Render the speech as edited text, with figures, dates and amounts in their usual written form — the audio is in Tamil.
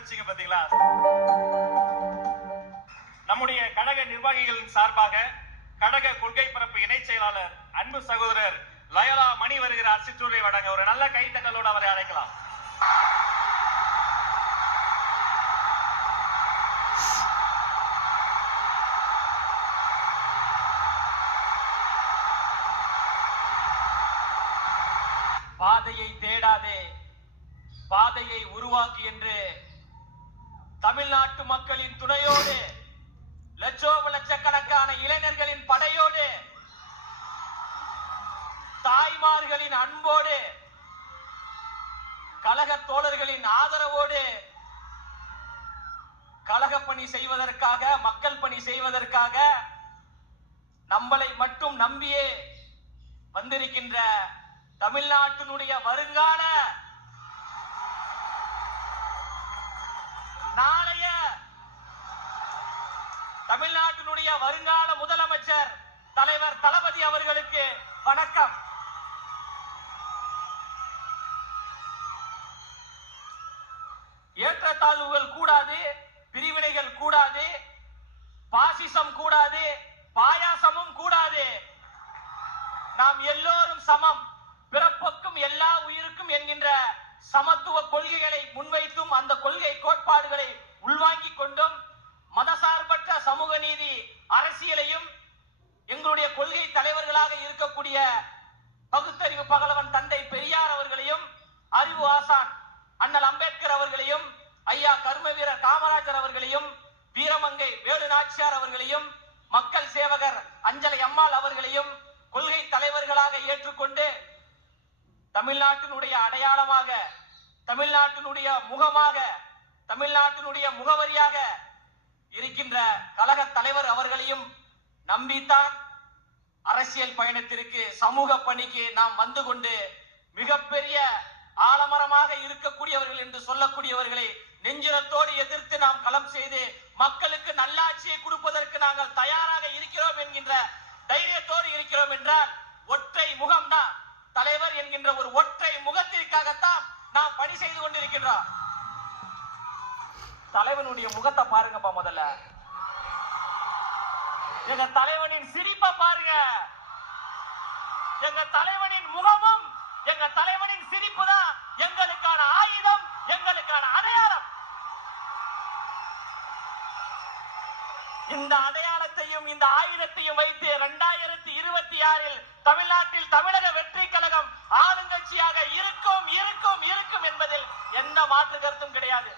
வச்சீங்க பாத்தீங்களா? நம்முடைய கழக நிர்வாகிகளின் சார்பாக கழக கொள்கை பரப்பு இணை செயலாளர் அன்பு சகோதரர் லயோலா மணி வருகிறார். சிற்றுரை வழங்க ஒரு நல்ல கைத்தட்டலோடு அவரை அழைக்கலாம். பாதையை தேடாதே, பாதையை உருவாக்கு என்று தமிழ்நாட்டு மக்களின் துணையோடு, லட்சக்கணக்கான இளைஞர்களின் படையோடு, தாய்மார்களின் அன்போடு, கழக தோழர்களின் ஆதரவோடு கழக பணி செய்வதற்காக, மக்கள் பணி செய்வதற்காக நம்மளை மட்டும் நம்பியே வந்திருக்கின்ற தமிழ்நாட்டினுடைய வருங்கால நாளைய தமிழ்நாட்டினுடைய வருங்கால முதலமைச்சர் தலைவர் தளபதி அவர்களுக்கு வணக்கம். ஏற்றத்தாழ்வுகள் கூடாது, பிரிவினைகள் கூடாது, பாசிசம் கூடாது, பாயாசமும் கூடாது. நாம் எல்லோரும் சமம், பிறப்புக்கும் எல்லா உயிருக்கும் என்கின்ற சமத்துவ கொள்கைகளை முன்வைத்தும் அந்த கொள்கை கோட்பாடுகளை உள்வாங்கிக் கொண்டும் மதசார்பற்ற சமூக நீதி அரசியலையும் எங்களுடைய கொள்கை தலைவர்களாக இருக்கக்கூடிய பகுத்தறிவு பகலவன் தந்தை பெரியார் அவர்களையும், அறிவு ஆசான் அண்ணல் அம்பேத்கர் அவர்களையும், ஐயா கர்ம வீரர் காமராஜர் அவர்களையும், வீரமங்கை வேலு நாச்சியார் அவர்களையும், மக்கள் சேவகர் அஞ்சலை அம்மாள் அவர்களையும் கொள்கை தலைவர்களாக ஏற்றுக்கொண்டு தமிழ்நாட்டினுடைய அடையாளமாக, தமிழ்நாட்டினுடைய முகமாக, தமிழ்நாட்டினுடைய முகவரியாக இருக்கின்ற கழக தலைவர் அவர்களையும் நம்பித்தான் அரசியல் பயணத்திற்கு, சமூக பணிக்கு நாம் வந்து கொண்டு மிகப்பெரிய ஆலமரமாக இருக்கக்கூடியவர்கள் என்று சொல்லக்கூடியவர்களை நெஞ்சிரத்தோடு எதிர்த்து நாம் களம் செய்து மக்களுக்கு நல்லாட்சியை கொடுப்பதற்கு நாங்கள் தயாராக இருக்கிறோம் என்கின்ற தைரியத்தோடு இருக்கிறோம் என்றால் ஒற்றை முகம்தான் தலைவர் என்கின்ற ஒரு ஒற்றை முகத்திற்காகத்தான் நாம் பணி செய்து கொண்டிருக்கின்றோம். தலைவனுடைய முகத்தை பாருங்கப்பா, முதல்ல எங்க தலைவனின் சிரிப்பை பாருங்க. எங்க தலைவனின் முகமும் எங்க தலைவனின் சிரிப்பு தான் எங்களுக்கான ஆயுதம், எங்களுக்கான அடையாளம். இந்த அடையாளத்தையும் இந்த ஆயுதத்தையும் வைத்து 2026 தமிழ்நாட்டில் தமிழக வெற்றி கழகம் ஆளுங்கட்சியாக இருக்கும் இருக்கும் இருக்கும் என்பதில் எந்த மாற்று கருத்தும் கிடையாது.